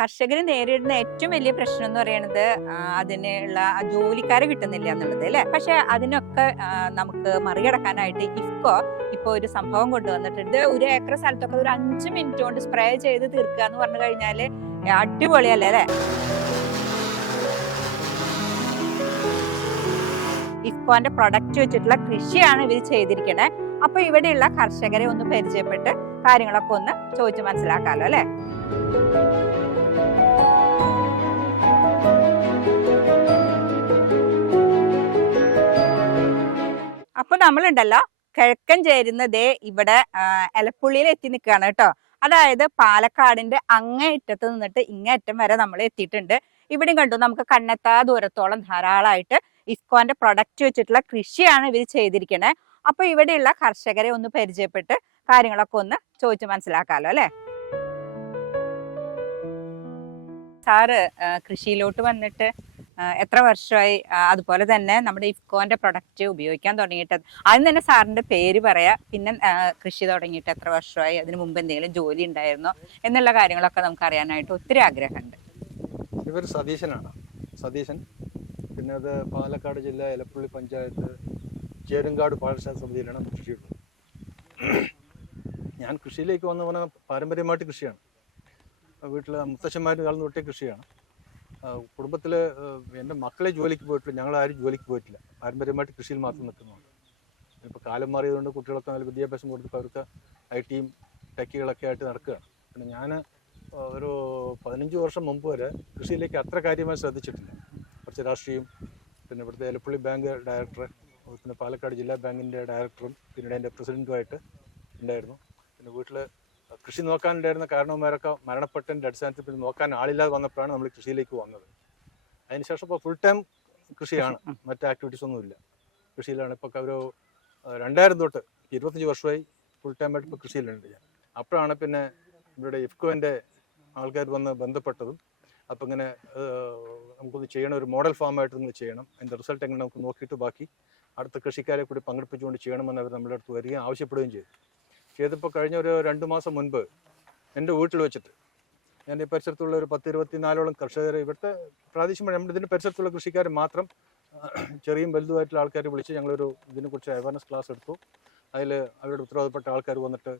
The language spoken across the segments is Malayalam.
കർഷകർ നേരിടുന്ന ഏറ്റവും വലിയ പ്രശ്നം എന്ന് പറയുന്നത് അതിനുള്ള ജോലിക്കാരെ കിട്ടുന്നില്ല എന്നുള്ളത് അല്ലെ. പക്ഷെ അതിനൊക്കെ നമുക്ക് മറികടക്കാനായിട്ട് ഇഫ്കോ ഇപ്പൊ ഒരു സംഭവം കൊണ്ടുവന്നിട്ടുണ്ട്. ഒരു ഏക്കർ സ്ഥലത്തൊക്കെ ഒരു 5 മിനിറ്റ് കൊണ്ട് സ്പ്രേ ചെയ്ത് തീർക്കുക എന്ന് പറഞ്ഞു കഴിഞ്ഞാല് അടിപൊളിയല്ലേ അല്ലെ. ഇഫ്കോന്റെ പ്രൊഡക്റ്റ് വെച്ചിട്ടുള്ള കൃഷിയാണ് ഇവർ ചെയ്തിരിക്കണേ. അപ്പൊ ഇവിടെയുള്ള കർഷകരെ ഒന്ന് പരിചയപ്പെട്ട് കാര്യങ്ങളൊക്കെ ഒന്ന് ചോദിച്ചു മനസ്സിലാക്കാലോ അല്ലെ. അപ്പൊ നമ്മളുണ്ടല്ലോ കിഴക്കൻ ചേരുന്നതേ ഇവിടെ എലപ്പുള്ളിയിൽ എത്തി നിൽക്കുകയാണ് കേട്ടോ. അതായത് പാലക്കാടിന്റെ അങ്ങേയറ്റത്ത് നിന്നിട്ട് ഇങ്ങേയറ്റം വരെ നമ്മൾ എത്തിയിട്ടുണ്ട്. ഇവിടെയും കണ്ടു നമുക്ക് കണ്ണെത്താ ദൂരത്തോളം ധാരാളമായിട്ട് ഇഫ്കോന്റെ പ്രൊഡക്റ്റ് വെച്ചിട്ടുള്ള കൃഷിയാണ് ഇവർ ചെയ്തിരിക്കണേ. അപ്പൊ ഇവിടെയുള്ള കർഷകരെ ഒന്ന് പരിചയപ്പെട്ട് കാര്യങ്ങളൊക്കെ ഒന്ന് ചോദിച്ചു മനസ്സിലാക്കാലോ അല്ലെ. സാറ് കൃഷിയിലോട്ട് വന്നിട്ട് എത്ര വർഷമായി? അതുപോലെ തന്നെ നമ്മുടെ ഇഫ്കോന്റെ പ്രൊഡക്റ്റ് ഉപയോഗിക്കാൻ തുടങ്ങിയിട്ട് ആദ്യം തന്നെ സാറിന്റെ പേര് പറയാ, പിന്നെ കൃഷി തുടങ്ങിയിട്ട് എത്ര വർഷമായി, അതിനു മുമ്പ് എന്തെങ്കിലും ജോലി ഉണ്ടായിരുന്നോ എന്നുള്ള കാര്യങ്ങളൊക്കെ നമുക്ക് അറിയാനായിട്ട് ഒത്തിരി ആഗ്രഹമുണ്ട്. ഇവർ സതീശനാണ്. സതീശൻ, പിന്നെ അത് പാലക്കാട് ജില്ല എലപ്പുള്ളി പഞ്ചായത്ത് ചേരുങ്കാട് പാഠശാല സമിതിയിലാണ് കൃഷിയുള്ളത്. ഞാൻ കൃഷിയിലേക്ക് വന്നു പറഞ്ഞാൽ പാരമ്പര്യമായിട്ട് കൃഷിയാണ്. വീട്ടിൽ മുത്തശ്ശന്മാർ കാലം തൊട്ടേ കൃഷിയാണ്. കുടുംബത്തിൽ എൻ്റെ മക്കളെ ജോലിക്ക് പോയിട്ടില്ല, ഞങ്ങളാരും ജോലിക്ക് പോയിട്ടില്ല. പാരമ്പര്യമായിട്ട് കൃഷിയിൽ മാത്രം നിൽക്കുന്നുണ്ട്. ഇപ്പോൾ കാലം മാറിയതുകൊണ്ട് കുട്ടികളൊക്കെ നല്ല വിദ്യാഭ്യാസം കൊടുത്തിട്ട് അവർക്ക് IT ടെക്കുകളൊക്കെ ആയിട്ട് നടക്കുകയാണ്. പിന്നെ ഞാൻ ഒരു 15 വർഷം മുമ്പ് വരെ കൃഷിയിലേക്ക് അത്ര കാര്യമായി ശ്രദ്ധിച്ചിട്ടില്ല. കുറച്ച് രാഷ്ട്രീയം, പിന്നെ ഇവിടുത്തെ എലപ്പുള്ളി ബാങ്ക് ഡയറക്ടർ, പിന്നെ പാലക്കാട് ജില്ലാ ബാങ്കിൻ്റെ ഡയറക്ടറും പിന്നീട് എൻ്റെ പ്രസിഡൻറ്റുമായിട്ട് ഉണ്ടായിരുന്നു. പിന്നെ വീട്ടിൽ കൃഷി നോക്കാനുണ്ടായിരുന്ന കാരണവന്മാരൊക്കെ മരണപ്പെട്ടതിൻ്റെ അടിസ്ഥാനത്തിൽ പിന്നെ നോക്കാൻ ആളില്ലാതെ വന്നപ്പോഴാണ് നമ്മൾ കൃഷിയിലേക്ക് വന്നത്. അതിനുശേഷം ഇപ്പോൾ ഫുൾ ടൈം കൃഷിയാണ്, മറ്റ് ആക്ടിവിറ്റീസ് ഒന്നുമില്ല. കൃഷിയിലാണ് ഇപ്പോൾ ഒരു 2000 തൊട്ട് 25 വർഷമായി ഫുൾ ടൈമായിട്ട് ഇപ്പോൾ കൃഷിയിലുണ്ട് ഞാൻ. അപ്പോഴാണ് പിന്നെ ഇവിടെ ഇഫ്കോൻ്റെ ആൾക്കാർ വന്ന് ബന്ധപ്പെട്ടതും. അപ്പോൾ ഇങ്ങനെ നമുക്കൊന്ന് ചെയ്യണം, ഒരു മോഡൽ ഫാമായിട്ട് നിങ്ങൾ ചെയ്യണം, അതിൻ്റെ റിസൾട്ട് എങ്ങനെ നമുക്ക് നോക്കിയിട്ട് ബാക്കി അടുത്ത കൃഷിക്കാരെ കൂടി പങ്കെടുപ്പിച്ചുകൊണ്ട് ചെയ്യണമെന്ന് അവർ നമ്മുടെ അടുത്ത് വരികയും ആവശ്യപ്പെടുകയും ചെയ്തപ്പോൾ കഴിഞ്ഞ ഒരു 2 മാസം മുൻപ് എൻ്റെ വീട്ടിൽ വെച്ചിട്ട് ഞാൻ ഈ പരിസരത്തുള്ള ഒരു 10-24ഓളം കർഷകരെ, ഇവിടുത്തെ പ്രാദേശികമായി നമ്മുടെ ഇതിൻ്റെ പരിസരത്തുള്ള കൃഷിക്കാർ മാത്രം ചെറിയും വലുതുമായിട്ടുള്ള ആൾക്കാർ വിളിച്ച് ഞങ്ങളൊരു ഇതിനെക്കുറിച്ച് അവയർനെസ് ക്ലാസ് എടുത്തു. അതിൽ അവരുടെ ഉത്തരവാദപ്പെട്ട ആൾക്കാർ വന്നിട്ട്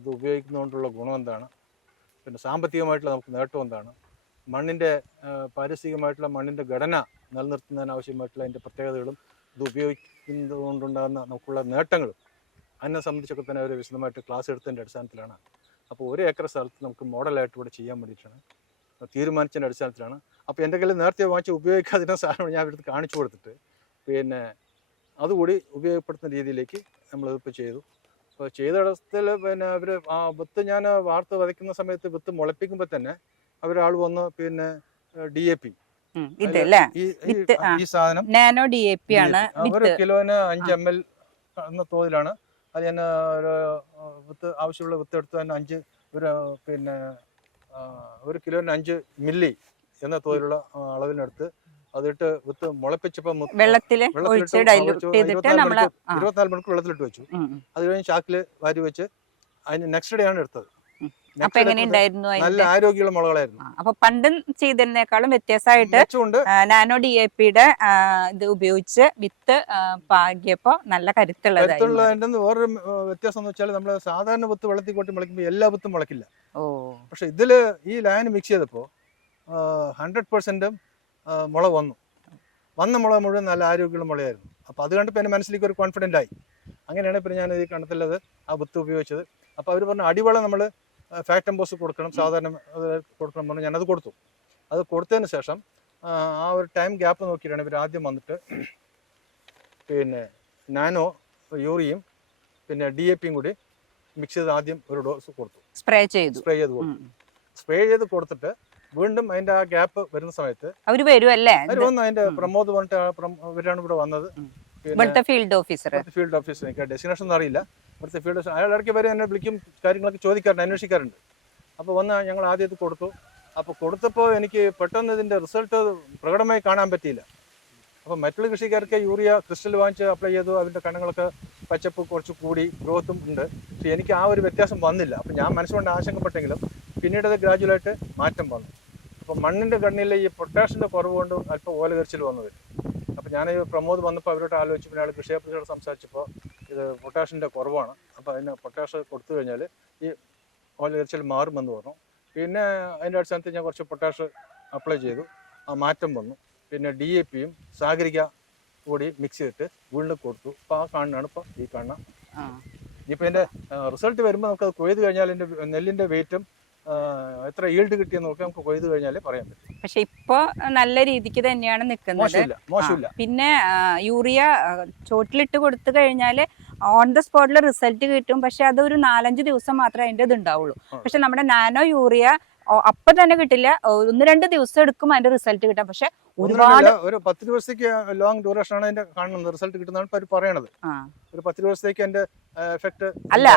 ഇത് ഉപയോഗിക്കുന്നതുകൊണ്ടുള്ള ഗുണം എന്താണ്, പിന്നെ സാമ്പത്തികമായിട്ടുള്ള നമുക്ക് നേട്ടം എന്താണ്, മണ്ണിൻ്റെ പാരിസ്ഥിതികമായിട്ടുള്ള മണ്ണിൻ്റെ ഘടന നിലനിർത്തുന്നതിന് ആവശ്യമായിട്ടുള്ള അതിൻ്റെ പ്രത്യേകതകളും ഇത് ഉപയോഗിക്കുന്നത് കൊണ്ടുണ്ടാകുന്ന നമുക്കുള്ള നേട്ടങ്ങളും അതിനെ സംബന്ധിച്ചൊക്കെ തന്നെ അവർ വിശദമായിട്ട് ക്ലാസ് എടുത്തതിൻ്റെ അടിസ്ഥാനത്തിലാണ്. അപ്പോൾ 1 ഏക്കർ സ്ഥലത്ത് നമുക്ക് മോഡലായിട്ട് ഇവിടെ ചെയ്യാൻ വേണ്ടിയിട്ടാണ് തീരുമാനിച്ചതിൻ്റെ അടിസ്ഥാനത്തിലാണ്. അപ്പോൾ എൻ്റെ കയ്യിൽ നേരത്തെ വാങ്ങിച്ച് ഉപയോഗിക്കാതിരുന്ന സാധനം ഞാൻ ഇവിടുത്തെ കാണിച്ചു കൊടുത്തിട്ട് പിന്നെ അതുകൂടി ഉപയോഗപ്പെടുത്തുന്ന രീതിയിലേക്ക് നമ്മളിപ്പോൾ ചെയ്തു. അപ്പോൾ ചെയ്ത ഇടത്തിൽ പിന്നെ അവർ ആ വിത്ത് ഞാൻ വാർത്ത വിതയ്ക്കുന്ന സമയത്ത് വിത്ത് മുളപ്പിക്കുമ്പോൾ തന്നെ അവരാൾ വന്ന് പിന്നെ DAP ഈ സാധനം നാനോ DAP ആണ്, 1 കിലോന് 5 ml എന്ന തോതിലാണ്. അത് ഞാൻ ഒരു വിത്ത് ആവശ്യമുള്ള വിത്ത് എടുത്ത് തന്നെ 5 പിന്നെ 1 കിലോന് 5 മില്ലി എന്ന തോതിലുള്ള അളവിനെടുത്ത് അതിട്ട് വിത്ത് മുളപ്പിച്ചപ്പോൾ 24 മണിക്കൂർ വെള്ളത്തിലിട്ട് വെച്ചു. അത് കഴിഞ്ഞ് ചാക്കിൽ വാരി വെച്ച് അതിന് നെക്സ്റ്റ് ഡേ ആണ് എടുത്തത്. നല്ല ആരോഗ്യമുള്ള മുളകളായിരുന്നു. അപ്പൊ പണ്ടും ചെയ്തതിനേക്കാളും വ്യത്യാസമായിട്ട് നാനോ DAPയുടെ ഇത് ഉപയോഗിച്ച് വിത്ത് പാകിയപ്പോ നല്ല കരുത്തുള്ളതിന്റെ വേറൊരു വ്യത്യാസം എന്ന് വെച്ചാൽ നമ്മള് സാധാരണ വിത്ത് വെള്ളത്തിൽ കൊട്ടി മുളയ്ക്കുമ്പോൾ എല്ലാ വിത്തും മുളക്കില്ല. പക്ഷെ ഇതില് ഈ ലൈൻ മിക്സ് ചെയ്തപ്പോ 100% മുള വന്ന മുള മുഴുവൻ നല്ല ആരോഗ്യമുള്ള മുളയായിരുന്നു. അപ്പൊ അത് കണ്ടപ്പോൾ എന്റെ മനസ്സിലേക്ക് ഒരു കോൺഫിഡന്റ് ആയി. അങ്ങനെയാണ് പിന്നെ ഞാൻ ഈ കണ്ടത്തുള്ളത് ആ വിത്ത് ഉപയോഗിച്ചത്. അപ്പൊ അവർ പറഞ്ഞ അടിവളം നമ്മൾ ഫാക്ട് എംബോസ് കൊടുക്കണം, സാധാരണ കൊടുക്കണം പറഞ്ഞു. ഞാനത് കൊടുത്തു. അത് കൊടുത്തതിന് ശേഷം ആ ഒരു ടൈം ഗ്യാപ്പ് നോക്കിയിട്ടാണ് ഇവർ ആദ്യം വന്നിട്ട് പിന്നെ നാനോ യൂറിയും പിന്നെ DAPയും കൂടി മിക്സ് ചെയ്ത് ആദ്യം ഒരു ഡോസ് കൊടുത്തു, സ്പ്രേ ചെയ്ത് കൊടുത്തു. സ്പ്രേ ചെയ്ത് കൊടുത്തിട്ട് വീണ്ടും അതിന്റെ ആ ഗ്യാപ്പ് വരുന്ന സമയത്ത് അവർ വന്നു. അതിന്റെ പ്രമോദ് പറഞ്ഞിട്ട് ഇവരാണ് ഇവിടെ വന്നത്. ഫീൽഡ് ഓഫീസർ, എനിക്ക് ഡെസ്റ്റിനേഷൻ ഒന്നും അറിയില്ല. ഇവിടുത്തെ ഫീൽഡ് ഓഫീസർ അയാൾ ഇടയ്ക്ക് വരെ എന്നെ വിളിക്കും, കാര്യങ്ങളൊക്കെ ചോദിക്കാറുണ്ട്, അന്വേഷിക്കാറുണ്ട്. അപ്പോൾ വന്ന് ഞങ്ങൾ ആദ്യം ഇത് കൊടുത്തു. അപ്പോൾ കൊടുത്തപ്പോൾ എനിക്ക് പെട്ടെന്ന് ഇതിൻ്റെ റിസൾട്ട് പ്രകടമായി കാണാൻ പറ്റിയില്ല. അപ്പോൾ മറ്റുള്ള കൃഷിക്കാർക്ക് യൂറിയ ക്രിസ്റ്റൽ വാങ്ങിച്ച് അപ്ലൈ ചെയ്തു, അതിൻ്റെ കണ്ണുകളൊക്കെ പച്ചപ്പ് കുറച്ച് കൂടി ഗ്രോത്തും ഉണ്ട്. പക്ഷേ എനിക്ക് ആ ഒരു വ്യത്യാസം വന്നില്ല. അപ്പോൾ ഞാൻ മനസ്സുകൊണ്ട് ആശങ്കപ്പെട്ടെങ്കിലും പിന്നീട് അത് ഗ്രാജുവലായിട്ട് മാറ്റം വന്നു. അപ്പോൾ മണ്ണിൻ്റെ ഘടനയിലെ ഈ പൊട്ടാഷിൻ്റെ കുറവ് കൊണ്ടും അല്പം ഓലകരിച്ചിൽ വന്നത്. അപ്പോൾ ഞാൻ ഈ പ്രമോദ് വന്നപ്പോൾ അവരോട് ആലോചിച്ച് പിന്നെ അയാൾ കൃഷി ഓഫീസറോട് സംസാരിച്ചപ്പോൾ ഇത് പൊട്ടാഷിൻ്റെ കുറവാണ്, അപ്പോൾ അതിന് പൊട്ടാഷ് കൊടുത്തു കഴിഞ്ഞാൽ ഈ ഓലകരിച്ചിൽ മാറുമെന്ന് പറഞ്ഞു. പിന്നെ അതിൻ്റെ അടിസ്ഥാനത്തിൽ ഞാൻ കുറച്ച് പൊട്ടാഷ് അപ്ലൈ ചെയ്തു, ആ മാറ്റം വന്നു. പിന്നെ DAPയും സാഗരിക കൂടി മിക്സ് ചെയ്തിട്ട് വീണ്ടും കൊടുത്തു. അപ്പോൾ ആ കാണുന്നതാണ് ഇപ്പോൾ ഈ കാണുന്ന. ഇനിയിപ്പോൾ എൻ്റെ റിസൾട്ട് വരുമ്പോൾ നമുക്കത് കൊയ്ത് കഴിഞ്ഞാൽ എൻ്റെ നെല്ലിൻ്റെ വെയിറ്റും എത്ര ഈൽഡ് കിട്ടിയെന്ന് നോക്കി നമുക്ക് കൊയ്ത് കഴിഞ്ഞാലേ പറയാൻ പറ്റും. പക്ഷെ ഇപ്പൊ നല്ല രീതിക്ക് തന്നെയാണ് നിൽക്കുന്നത്. മോശമില്ല. പിന്നെ യൂറിയ ചോട്ടിലിട്ട് കൊടുത്തു കഴിഞ്ഞാൽ ഓൺ ദ സ്പോട്ടിൽ റിസൾട്ട് കിട്ടും. പക്ഷെ അത് ഒരു 4-5 ദിവസം മാത്രമേ അതിൻ്റെ ഇത് ഉണ്ടാവുള്ളൂ. പക്ഷെ നമ്മുടെ നാനോ യൂറിയ അപ്പൊ തന്നെ കിട്ടില്ല, 1-2 ദിവസം എടുക്കും അതിന്റെ റിസൾട്ട് കിട്ടാൻ. പക്ഷെ ഒരുപാട് ഒരു 10 ദിവസത്തേക്ക് ലോങ് ഡ്യൂറേഷൻ ആണ് അതിന്റെ കാണുന്നത്, റിസൾട്ട് കിട്ടുന്നതാണ് അവർ പറയണത്. ഒരു 10 ദിവസത്തേക്ക് അതിന്റെ എഫക്ട് അല്ല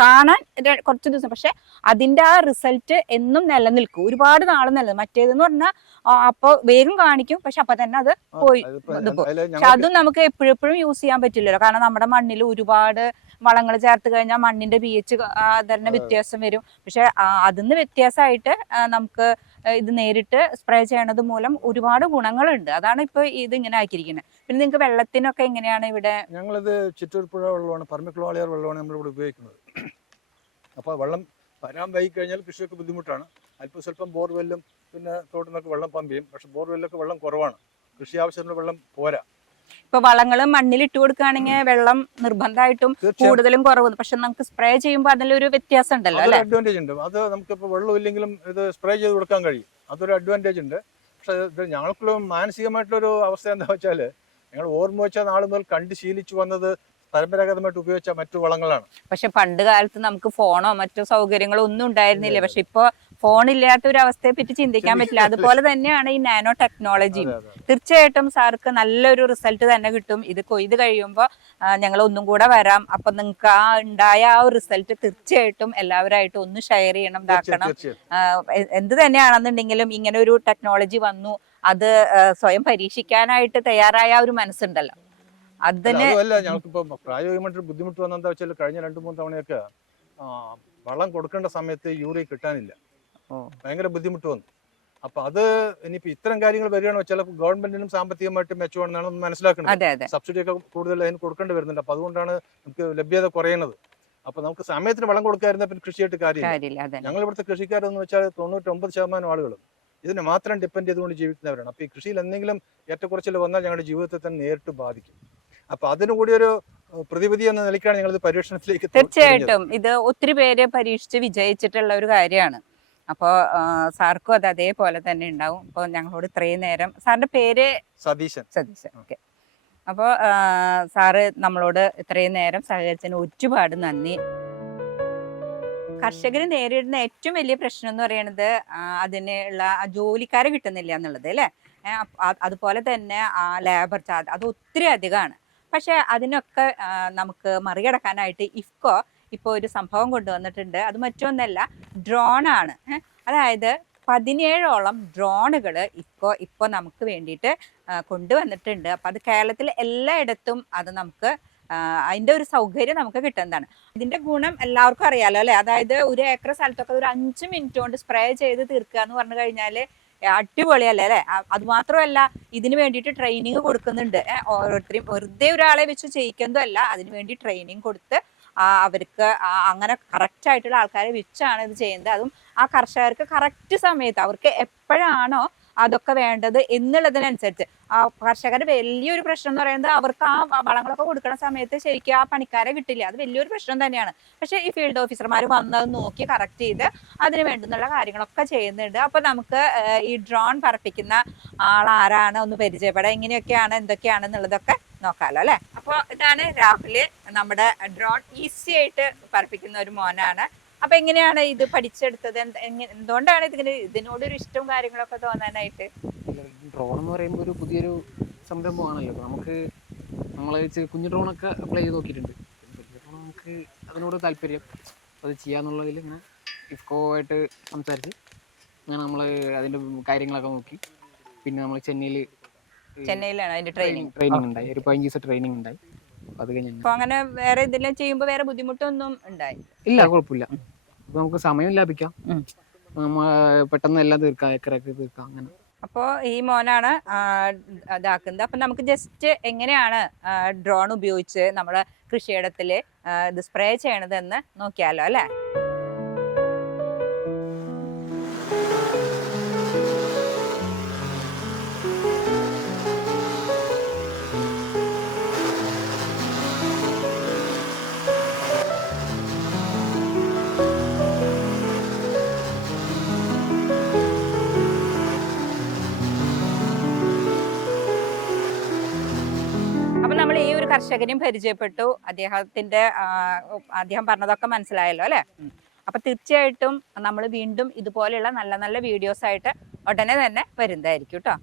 കാണാൻ കുറച്ച് ദിവസം, പക്ഷെ അതിന്റെ ആ റിസൾട്ട് എന്നും നിലനിൽക്കും, ഒരുപാട് നാളെ നിലനിൽക്കും. മറ്റേതെന്ന് പറഞ്ഞാൽ അപ്പൊ വേഗം കാണിക്കും, പക്ഷെ അപ്പൊ തന്നെ അത് പോയി. പക്ഷെ അതും നമുക്ക് എപ്പോഴും യൂസ് ചെയ്യാൻ പറ്റില്ലല്ലോ, കാരണം നമ്മുടെ മണ്ണിൽ ഒരുപാട് വളങ്ങൾ ചേർത്ത് കഴിഞ്ഞാൽ മണ്ണിന്റെ pH തന്നെ വ്യത്യാസം വരും. പക്ഷെ അതിന്ന് വ്യത്യാസമായിട്ട് നമുക്ക് ഇത് നേരിട്ട് സ്പ്രേ ചെയ്യണത് മൂലം ഒരുപാട് ഗുണങ്ങളുണ്ട്. അതാണ് ഇപ്പൊ ഇത് ഇങ്ങനെ ആക്കിയിരിക്കുന്നത്. പിന്നെ നിങ്ങൾക്ക് വെള്ളത്തിനൊക്കെ എങ്ങനെയാണ് ഇവിടെ? ഞങ്ങളിത് ചിറ്റൂർ പുഴ വെള്ളമാണ്, പറമ്പിക്കുളവാളിയാർ വെള്ളമാണ് നമ്മളിവിടെ ഉപയോഗിക്കുന്നത്. അപ്പോൾ വെള്ളം വരാൻ വൈകി കഴിഞ്ഞാൽ കൃഷിയൊക്കെ ബുദ്ധിമുട്ടാണ്. അല്പം സ്വല്പം ബോർവെല്ലും പിന്നെ തോട്ടിൽ നിന്നൊക്കെ വെള്ളം പമ്പ് ചെയ്യും. പക്ഷെ ബോർവെല്ലൊക്കെ വെള്ളം കുറവാണ്, കൃഷി ആവശ്യത്തിനുള്ള വെള്ളം പോരാ. ഇപ്പൊ വളങ്ങൾ മണ്ണിൽ ഇട്ട് കൊടുക്കുകയാണെങ്കിൽ വെള്ളം നിർബന്ധമായിട്ടും കൂടുതലും കുറവ്, പക്ഷെ നമുക്ക് സ്പ്രേ ചെയ്യുമ്പോൾ അതിലൊരു വ്യത്യാസം ഉണ്ടല്ലോ അല്ലെ? അഡ്വാൻറ്റേജ് ഉണ്ട്. അത് നമുക്കിപ്പോൾ വെള്ളം ഇല്ലെങ്കിലും ഇത് സ്പ്രേ ചെയ്ത് കൊടുക്കാൻ കഴിയും, അതൊരു അഡ്വാൻറ്റേജ് ഉണ്ട്. പക്ഷെ ഇത് ഞങ്ങൾക്കുള്ള മാനസികമായിട്ടുള്ളൊരു അവസ്ഥ എന്താ വെച്ചാൽ, ഞങ്ങൾ ഓർമ്മ വെച്ചാൽ നാളെ മുതൽ കണ്ട് ശീലിച്ചു വന്നത് പരമ്പരാഗതമായിട്ട് ഉപയോഗിച്ച മറ്റു വളങ്ങളാണ്. പക്ഷെ പണ്ട് കാലത്ത് നമുക്ക് ഫോണോ മറ്റോ സൗകര്യങ്ങളോ ഒന്നും ഉണ്ടായിരുന്നില്ല. പക്ഷെ ഇപ്പൊ ഫോൺ ഇല്ലാത്ത ഒരു അവസ്ഥയെ പറ്റി ചിന്തിക്കാൻ പറ്റില്ല. അതുപോലെ തന്നെയാണ് ഈ നാനോ ടെക്നോളജിയും. തീർച്ചയായിട്ടും സാർക്ക് നല്ലൊരു റിസൾട്ട് തന്നെ കിട്ടും. ഇത് കൊയ്ത് കഴിയുമ്പോൾ ഞങ്ങൾ ഒന്നും കൂടെ വരാം. അപ്പൊ നിങ്ങൾക്ക് ആ ഉണ്ടായ ആ ഒരു റിസൾട്ട് തീർച്ചയായിട്ടും എല്ലാവരായിട്ടും ഒന്ന് ഷെയർ ചെയ്യണം, ഇതാക്കണം. എന്ത് തന്നെയാണെന്നുണ്ടെങ്കിലും ഇങ്ങനെ ഒരു ടെക്നോളജി വന്നു, അത് സ്വയം പരീക്ഷിക്കാനായിട്ട് തയ്യാറായ ഒരു മനസ്സുണ്ടല്ലോ, അതിന് ഞങ്ങൾക്കിപ്പോ പ്രായോഗികമായിട്ട് ബുദ്ധിമുട്ട് വന്നെന്താ വെച്ചാൽ കഴിഞ്ഞ 2-3 തവണയൊക്കെ വളം കൊടുക്കേണ്ട സമയത്ത് യൂറിയ കിട്ടാനില്ല, ഭയങ്കര ബുദ്ധിമുട്ട് വന്നു. അപ്പൊ അത് ഇനിയിപ്പോ ഇത്തരം കാര്യങ്ങൾ വരികയാണെന്ന് വെച്ചാൽ ഗവൺമെന്റിനും സാമ്പത്തികമായിട്ട് മെച്ചമാണെന്നാണ് മനസ്സിലാക്കുന്നത്. സബ്സിഡി ഒക്കെ കൂടുതൽ അതിന് കൊടുക്കേണ്ടി വരുന്നുണ്ട്. അപ്പൊ അതുകൊണ്ടാണ് നമുക്ക് ലഭ്യത കുറയുന്നത്. അപ്പൊ നമുക്ക് സമയത്തിന് വളം കൊടുക്കാതിരുന്ന പിന്നെ കൃഷിയായിട്ട് കാര്യമില്ല. ഞങ്ങൾ ഇവിടുത്തെ കൃഷിക്കാരെന്ന് വെച്ചാൽ 99% ആളുകളും ഇതിനെ മാത്രം ഡിപ്പെൻഡ് ചെയ്തുകൊണ്ട് ജീവിക്കുന്നവരാണ്. അപ്പൊ ഈ കൃഷിയിൽ എന്തെങ്കിലും ഏറ്റക്കുറച്ചിൽ വന്നാൽ ഞങ്ങളുടെ ജീവിതത്തെ തന്നെ നേരിട്ട് ബാധിക്കും. അപ്പൊ അതിനുകൂടി ഒരു പ്രതിവിധി എന്ന നിലയ്ക്കാണ് ഞങ്ങൾ ഇത് പരീക്ഷണത്തിലേക്ക്. തീർച്ചയായിട്ടും ഇത് ഒത്തിരി പേര് പരീക്ഷിച്ച് വിജയിച്ചിട്ടുള്ള ഒരു കാര്യമാണ്. അപ്പോൾ സാർക്കും അത് അതേപോലെ തന്നെ ഉണ്ടാവും. അപ്പോൾ ഞങ്ങളോട് ഇത്രയും നേരം, സാറിന്റെ പേര് സതീശൻ. ഓക്കെ. അപ്പോൾ സാറ് നമ്മളോട് ഇത്രയും നേരം സഹകരിച്ചതിന് ഒരുപാട് നന്ദി. കർഷകർ നേരിടുന്ന ഏറ്റവും വലിയ പ്രശ്നം എന്ന് പറയുന്നത് അതിനുള്ള ജോലിക്കാരെ കിട്ടുന്നില്ല എന്നുള്ളത് അല്ലേ? അതുപോലെ തന്നെ ലേബർ ചാർജ് അത് ഒത്തിരി അധികമാണ്. പക്ഷെ അതിനൊക്കെ നമുക്ക് മറികടക്കാനായിട്ട് ഇഫ്കോ ഇപ്പോൾ ഒരു സംഭവം കൊണ്ടുവന്നിട്ടുണ്ട്. അത് മറ്റൊന്നല്ല, ഡ്രോണാണ്. അതായത് 17ഓളം ഡ്രോണുകൾ ഇപ്പോൾ നമുക്ക് വേണ്ടിയിട്ട് കൊണ്ടുവന്നിട്ടുണ്ട്. അപ്പം അത് കേരളത്തിൽ എല്ലായിടത്തും അത് നമുക്ക് അതിൻ്റെ ഒരു സൗകര്യം നമുക്ക് കിട്ടുന്നതാണ്. ഇതിൻ്റെ ഗുണം എല്ലാവർക്കും അറിയാലോ അല്ലേ? അതായത് 1 ഏക്കർ സ്ഥലത്തൊക്കെ ഒരു 5 മിനിറ്റ് കൊണ്ട് സ്പ്രേ ചെയ്ത് തീർക്കുക എന്ന് പറഞ്ഞു കഴിഞ്ഞാൽ അടിപൊളിയല്ലേ അല്ലേ? അതുമാത്രമല്ല, ഇതിന് വേണ്ടിയിട്ട് ട്രെയിനിങ് കൊടുക്കുന്നുണ്ട്. ഓരോരുത്തരും വെറുതെ ഒരാളെ വെച്ച് ചെയ്യിക്കുന്നതും അല്ല, അതിന് വേണ്ടി ട്രെയിനിങ് കൊടുത്ത് അവർക്ക് അങ്ങനെ കറക്റ്റ് ആയിട്ടുള്ള ആൾക്കാരെ വെച്ചാണ് ഇത് ചെയ്യുന്നത്. അതും ആ കർഷകർക്ക് കറക്റ്റ് സമയത്ത് അവർക്ക് എപ്പോഴാണോ അതൊക്കെ വേണ്ടത് എന്നുള്ളതിനനുസരിച്ച്. ആ കർഷകരുടെ വലിയൊരു പ്രശ്നം എന്ന് പറയുന്നത് അവർക്ക് ആ വളങ്ങളൊക്കെ കൊടുക്കുന്ന സമയത്ത് ശരിക്കും ആ പണിക്കാരെ കിട്ടില്ല. അത് വലിയൊരു പ്രശ്നം തന്നെയാണ്. പക്ഷെ ഈ ഫീൽഡ് ഓഫീസർമാർ വന്നത് നോക്കി കറക്റ്റ് ചെയ്ത് അതിന് വേണ്ടുന്നുള്ള കാര്യങ്ങളൊക്കെ ചെയ്യുന്നുണ്ട്. അപ്പൊ നമുക്ക് ഈ ഡ്രോൺ പറപ്പിക്കുന്ന ആളാരാണ് ഒന്ന് പരിചയപ്പെടാം, എങ്ങനെയൊക്കെയാണ് എന്തൊക്കെയാണെന്നുള്ളതൊക്കെ നോക്കാമല്ലോ അല്ലെ? അപ്പോൾ ഇതാണ് രാഹുല്, നമ്മുടെ ഡ്രോൺ ഈസി ആയിട്ട് പറപ്പിക്കുന്ന ഒരു മോനാണ്. അപ്പൊ എങ്ങനെയാണ് ഇത് പഠിച്ചെടുത്തത്? എന്തുകൊണ്ടാണ് ഇതിനോടൊരു ഇഷ്ടവും കാര്യങ്ങളൊക്കെ തോന്നാനായിട്ട്? ഡ്രോൺ എന്ന് പറയുമ്പോൾ ഒരു പുതിയൊരു സംരംഭമാണല്ലോ. നമ്മൾ കുഞ്ഞു ഡ്രോണൊക്കെ അപ്ലൈ ചെയ്ത് നോക്കിയിട്ടുണ്ട്. നമുക്ക് അതിനോട് താല്പര്യം, അത് ചെയ്യാന്നുള്ളതിൽ ഇങ്ങനെ ഇഫ്കോ ആയിട്ട് സംസാരിച്ച് അങ്ങനെ നമ്മൾ അതിൻ്റെ കാര്യങ്ങളൊക്കെ നോക്കി. പിന്നെ നമ്മൾ ചെന്നൈയിലാണ് അതിന്റെ ട്രെയിനിങ് ഉണ്ടായി, ഒരു 15 ദിവസം ട്രെയിനിങ് ഉണ്ടായി. അത് കഴിഞ്ഞ് അങ്ങനെ വേറെ ഇതെല്ലാം ചെയ്യുമ്പോൾ വേറെ ബുദ്ധിമുട്ടൊന്നും ഉണ്ടായി? ഇല്ല, കുഴപ്പമില്ല. ഇപ്പൊ നമുക്ക് സമയം ലാഭിക്കാം, ഉം. പെട്ടെന്ന് എല്ലാം തീർക്കാം, ഏക്കറൊക്കെ തീർക്കാം അങ്ങനെ. അപ്പോൾ ഈ മോനാണ് ഇതാക്കുന്നത്. അപ്പം നമുക്ക് ജസ്റ്റ് എങ്ങനെയാണ് ഡ്രോൺ ഉപയോഗിച്ച് നമ്മുടെ കൃഷിയിടത്തിൽ ഇത് സ്പ്രേ ചെയ്യണതെന്ന് നോക്കിയാലോ അല്ലേ? അപ്പൊ നമ്മൾ ഈ ഒരു കർഷകനെയും പരിചയപ്പെട്ടു. അദ്ദേഹം പറഞ്ഞതൊക്കെ മനസ്സിലായല്ലോ അല്ലെ? അപ്പൊ തീർച്ചയായിട്ടും നമ്മൾ വീണ്ടും ഇതുപോലെയുള്ള നല്ല നല്ല വീഡിയോസ് ആയിട്ട് ഉടനെ തന്നെ വരുന്നതായിരിക്കും കേട്ടോ.